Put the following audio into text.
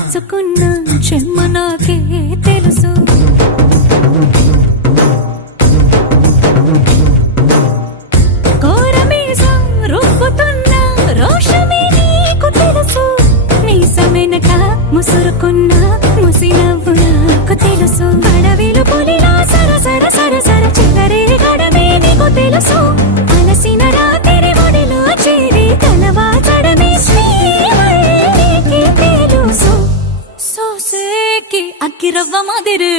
దాచుకున్న చెమ్మ నాకే తెలుసు. కోరమీసం రుబ్బుతున్న రోషమే నీకు తెలుసు. మీసమెనక ముసురుకున్న ముసి నవ్వు నాకు తెలుసు. అడవిలు పులిలా సరసర సరసర చివరే గడమే నీకు తెలుసు. అలసిన రాత్రి ఒడిలో చేరి కలవాచడమే శ్రీవల్లికి తెలుసు. సోసేకి అక్కిరవ్వ మాదిరి